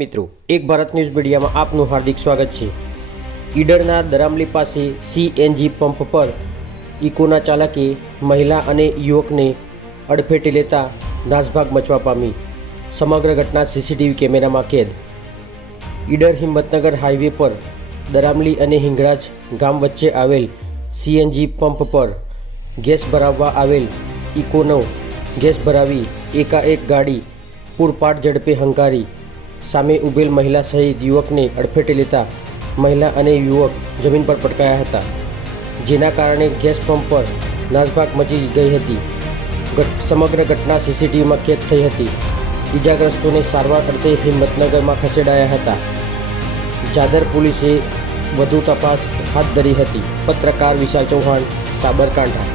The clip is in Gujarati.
મિત્રો, એક ભારત ન્યૂઝ મીડિયામાં આપનું હાર્દિક સ્વાગત છે। ઈડરના દરામલી પાસે સીએનજી પંપ પર ઇકોના ચાલકે મહિલા અને યુવકને અડફેટે લેતા નાસભાગ મચવા પામી। સમગ્ર ઘટના સીસીટીવી કેમેરામાં કેદ। ઈડર હિંમતનગર હાઈવે પર દરામલી અને હિંગળાજ ગામ વચ્ચે આવેલ સીએનજી પંપ પર ગેસ ભરાવવા આવેલ ઇકોનો ગેસ ભરાવી એકાએક ગાડી પૂરપાટ ઝડપે હંકારી સામે ઉભેલ મહિલા સહિત યુવકને અડફેટે લેતા મહિલા અને યુવક જમીન પર પટકાયા હતા, જેના કારણે ગેસ પંપ પર નાસભાગ મચી ગઈ હતી। સમગ્ર ઘટના સીસીટીવીમાં કેદ થઈ હતી। ઇજાગ્રસ્તોને સારવાર અર્થે હિંમતનગરમાં ખસેડાયા હતા। જાદર પોલીસે વધુ તપાસ હાથ ધરી હતી। પત્રકાર વિશાલ ચૌહાણ, સાબરકાંઠા।